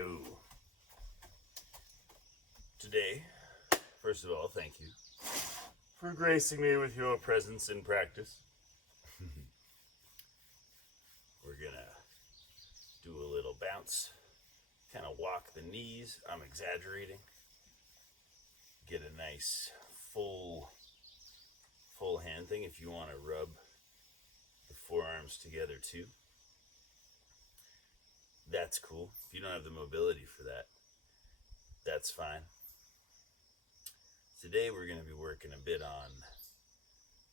Hello. Today, first of all, thank you for gracing me with your presence in practice. We're gonna do a little bounce, kind of walk the knees. I'm exaggerating. Get a nice full hand thing if you want to rub the forearms together too. That's cool. If you don't have the mobility for that, that's fine. Today we're going to be working a bit on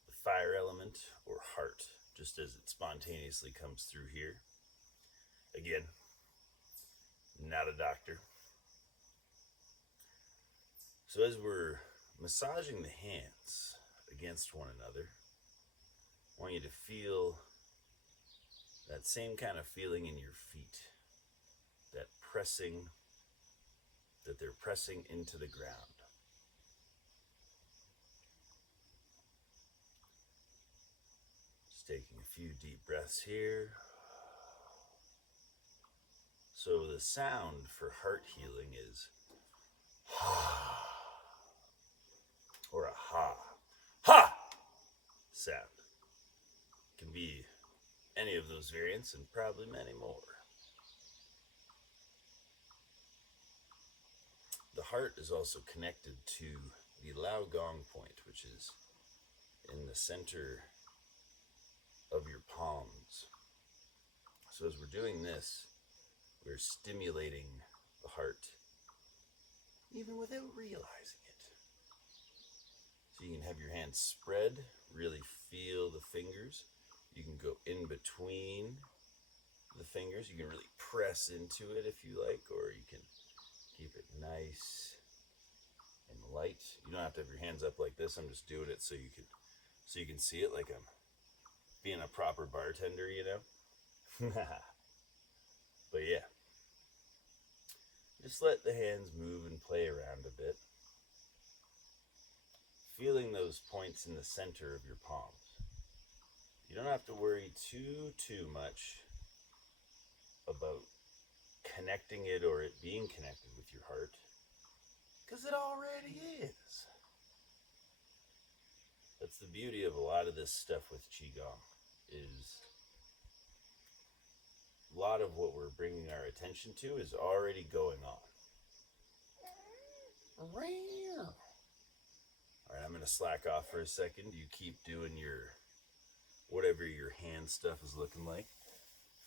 the fire element or heart, just as it spontaneously comes through here. Again, not a doctor. So as we're massaging the hands against one another, I want you to feel that same kind of feeling in your feet, that they're pressing into the ground. Just taking a few deep breaths here. So the sound for heart healing is or a ha sound. Can be any of those variants and probably many more. The heart is also connected to the Gong point, which is in the center of your palms. So as we're doing this, we're stimulating the heart even without realizing it. So you can have your hands spread, really feel the fingers. You can go in between the fingers. You can really press into it if you like, or you can keep it nice and light. You don't have to have your hands up like this. I'm just doing it so you can see it like I'm being a proper bartender, you know? But yeah. Just let the hands move and play around a bit. Feeling those points in the center of your palms. You don't have to worry too much about connecting it or it being connected with your heart, because it already is. That's the beauty of a lot of this stuff with Qigong, is a lot of what we're bringing our attention to is already going on. Alright, I'm going to slack off for a second. You keep doing your, whatever your hand stuff is looking like.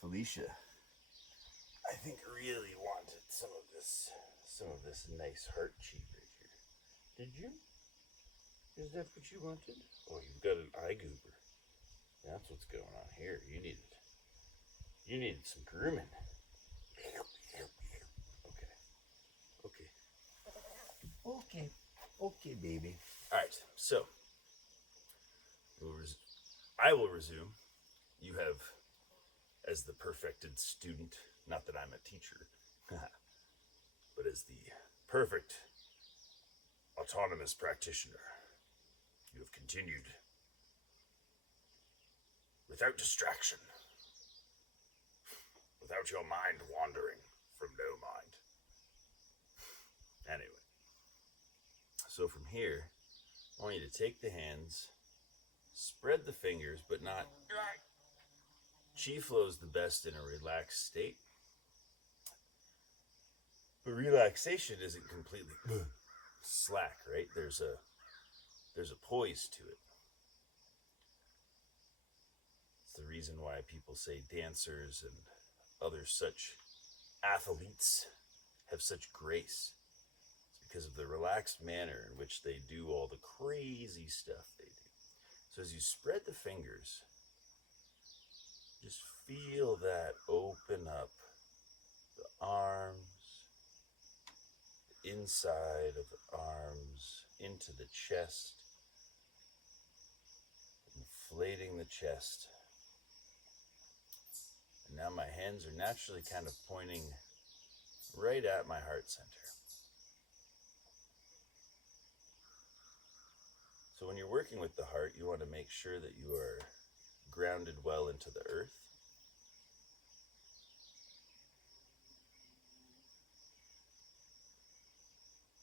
Felicia, I think, really wanted some of this nice heart chi right here. Did you? Is that what you wanted? Oh, you've got an eye goober. That's what's going on here. You needed some grooming. Okay, baby. All right, so I will resume. You have, as the perfected student, not that I'm a teacher, but as the perfect autonomous practitioner, you have continued without distraction, without your mind wandering from no mind. Anyway, so from here, I want you to take the hands, spread the fingers, but not. Chi flows the best in a relaxed state. But relaxation isn't completely slack, right? There's a poise to it. It's the reason why people say dancers and other such athletes have such grace. It's because of the relaxed manner in which they do all the crazy stuff they do. So as you spread the fingers, just feel that open up the arms, the inside of the arms, into the chest, inflating the chest. And now my hands are naturally kind of pointing right at my heart center. So when you're working with the heart, you want to make sure that you are grounded well into the earth.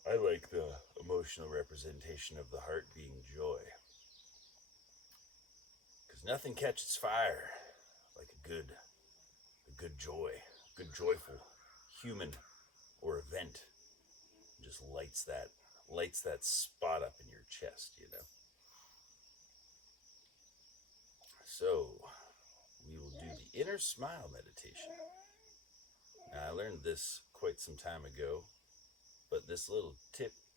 I like the emotional representation of the heart being joy. Because nothing catches fire like a good joy, good joyful human or event. Just lights that spot up in your chest, you know. So we will do the inner smile meditation. Now I learned this quite some time ago, but this little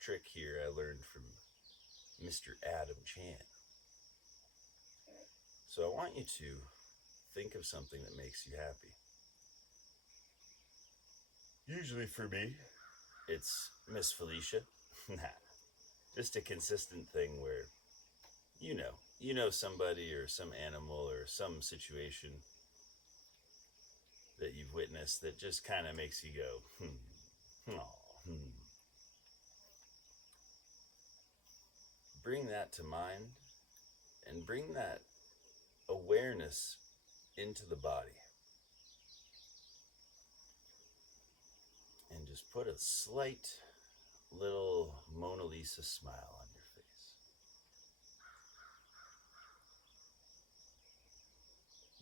trick here I learned from Mr. Adam Chan. So I want you to think of something that makes you happy. Usually for me, it's Miss Felicia. Nah, just a consistent thing where you know somebody or some animal or some situation that you've witnessed that just kind of makes you go, aw, Bring that to mind and bring that awareness into the body. And just put a slight little Mona Lisa smile on your face.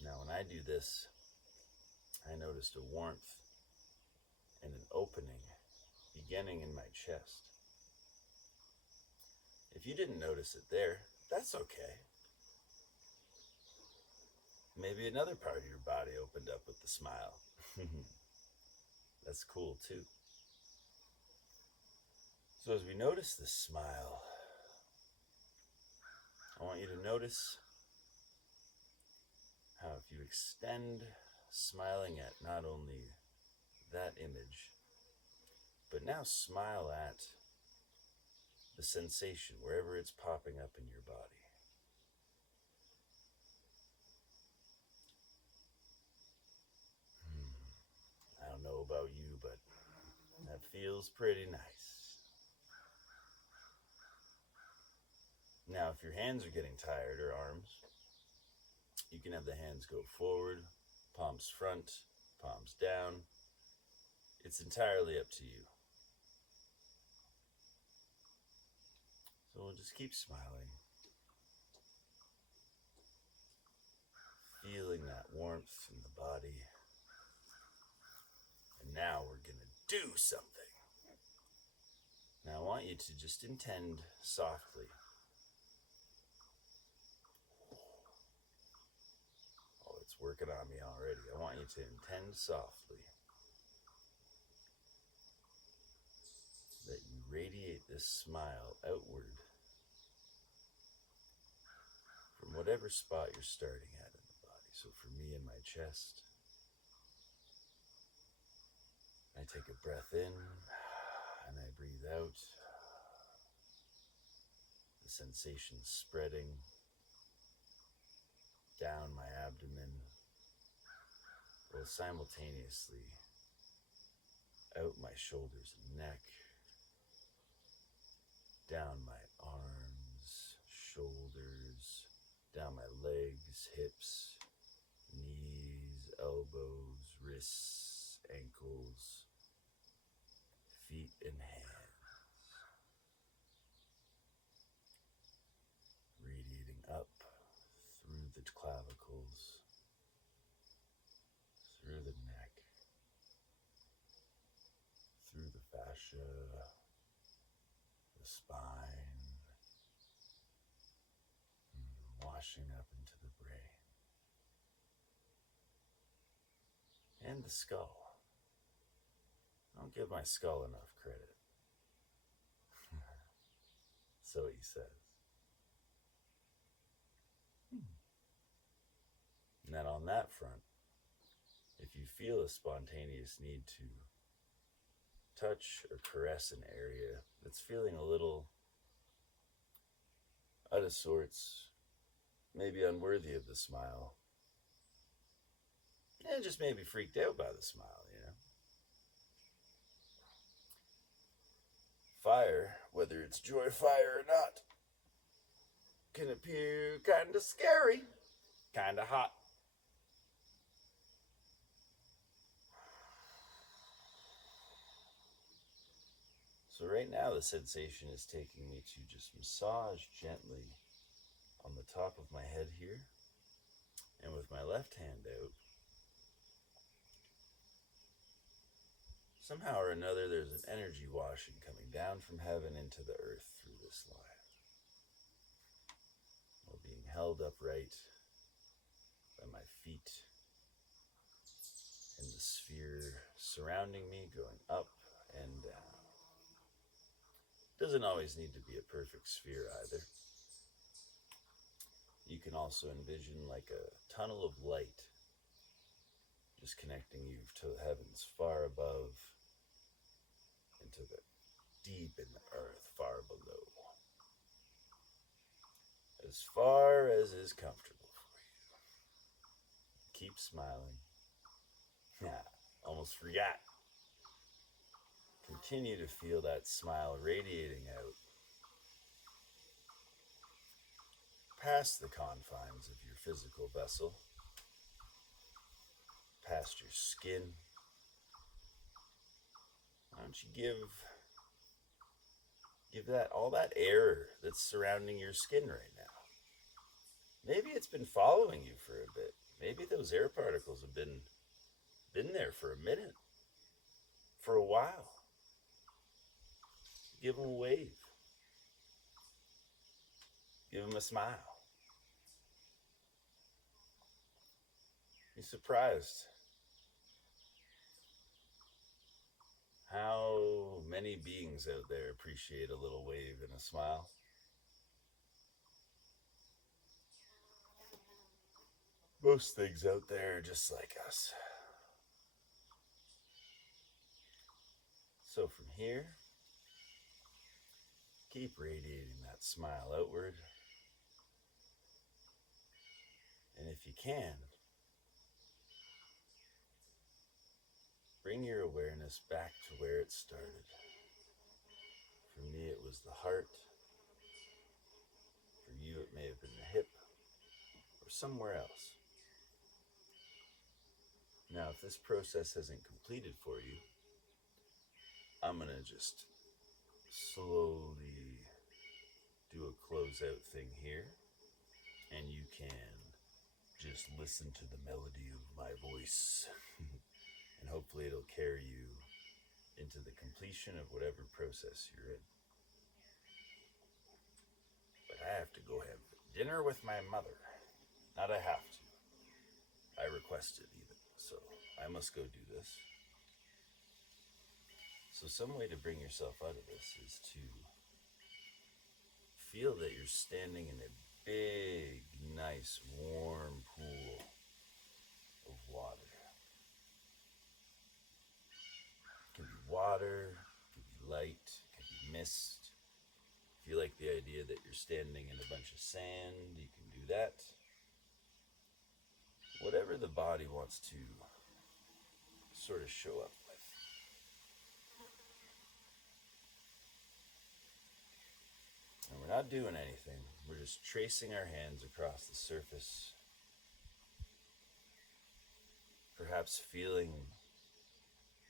Now, when I do this, I noticed a warmth and an opening beginning in my chest. If you didn't notice it there, that's okay. Maybe another part of your body opened up with the smile. That's cool too. So as we notice this smile, I want you to notice how if you extend smiling at not only that image, but now smile at the sensation wherever it's popping up in your body. I don't know about you, but that feels pretty nice. Now, if your hands are getting tired or arms, you can have the hands go forward, palms front, palms down. It's entirely up to you. So we'll just keep smiling, feeling that warmth in the body. And now we're going to do something. Now I want you to just intend softly. Oh, it's working on me already. I want you to intend softly that you radiate this smile outward from whatever spot you're starting at in the body. So for me, in my chest, I take a breath in and I breathe out. The sensation spreading down my abdomen, while simultaneously out my shoulders and neck, down my arms, shoulders, down my legs, hips, knees, elbows, wrists, ankles, feet and hands, radiating up through the clavicles, through the neck, through the fascia, the spine, washing up into the brain, and the skull. I don't give my skull enough credit. So he says. And then on that front, if you feel a spontaneous need to touch or caress an area that's feeling a little out of sorts, maybe unworthy of the smile, and just maybe freaked out by the smile, you know. Fire, whether it's joy fire or not, can appear kind of scary, kind of hot. So right now the sensation is taking me to just massage gently on the top of my head here, and with my left hand out, somehow or another there's an energy washing coming down from heaven into the earth through this line, while being held upright by my feet and the sphere surrounding me, going up and down. Doesn't always need to be a perfect sphere either. You can also envision like a tunnel of light, just connecting you to the heavens far above, into the deep in the earth far below, as far as is comfortable for you. Keep smiling. Almost forgot. Continue to feel that smile radiating out past the confines of your physical vessel, past your skin. Why don't you give that all that air that's surrounding your skin right now? Maybe it's been following you for a bit. Maybe those air particles have been there for a minute, for a while. Give them a wave. Give them a smile. Be surprised how many beings out there appreciate a little wave and a smile. Most things out there are just like us. So from here, keep radiating that smile outward. And if you can, bring your awareness back to where it started. For me, it was the heart. For you, it may have been the hip or somewhere else. Now, if this process hasn't completed for you, I'm going to just slowly do a closeout thing here, and you can just listen to the melody of my voice, and hopefully it'll carry you into the completion of whatever process you're in. But I have to go have dinner with my mother. Not I have to. I requested even, so I must go do this. So some way to bring yourself out of this is to feel that you're standing in a big, nice, warm pool of water. It can be water, it can be light, it can be mist. If you like the idea that you're standing in a bunch of sand, you can do that. Whatever the body wants to sort of show up with. And we're not doing anything. We're just tracing our hands across the surface. Perhaps feeling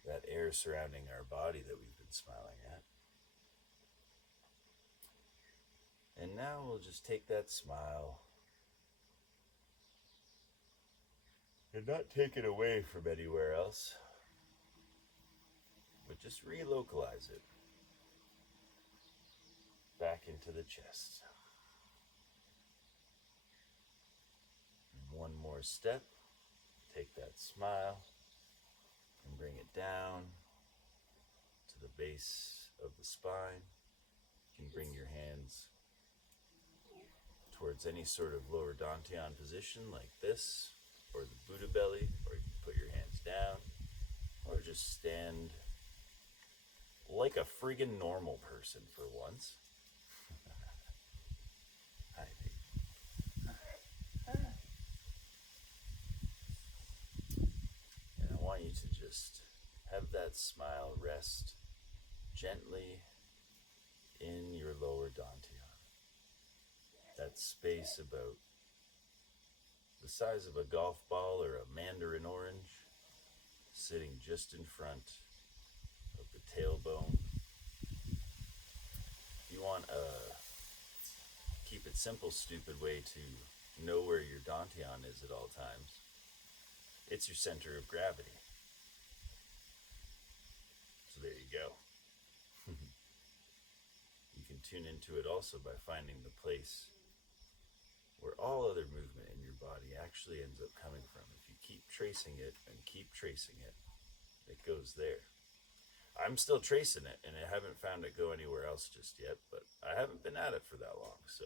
that air surrounding our body that we've been smiling at. And now we'll just take that smile and not take it away from anywhere else, but just relocalize it back into the chest. And one more step, take that smile and bring it down to the base of the spine. You can bring your hands towards any sort of lower dantian position like this, or the Buddha belly, or you can put your hands down, or just stand like a friggin' normal person for once. Hi, baby. And I want you to just have that smile rest gently in your lower dantian. That space about the size of a golf ball or a mandarin orange, sitting just in front of the tailbone you want a keep it simple, stupid way to know where your dantian is at all times, it's your center of gravity. So there you go. You can tune into it also by finding the place where all other movement in your body actually ends up coming from. If you keep tracing it and keep tracing it, it goes there. I'm still tracing it, and I haven't found it go anywhere else just yet, but I haven't been at it for that long, so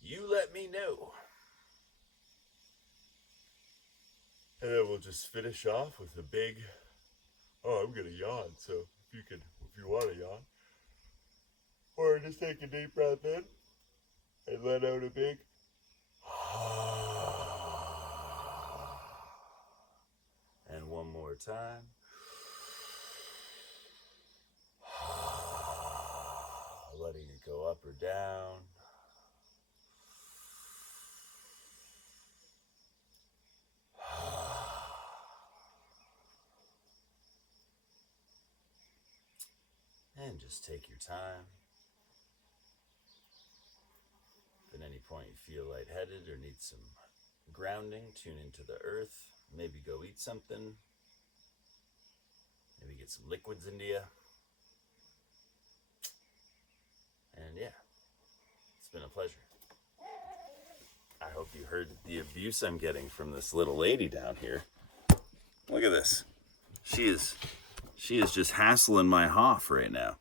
you let me know. And then we'll just finish off with a big, I'm gonna yawn, so if you want to yawn, or just take a deep breath in and let out a big and one more time. Letting it go up or down. And just take your time. If at any point you feel lightheaded or need some grounding, tune into the earth. Maybe go eat something. Maybe get some liquids into you. And yeah, it's been a pleasure. I hope you heard the abuse I'm getting from this little lady down here. Look at this. She is just hassling my Hoff right now.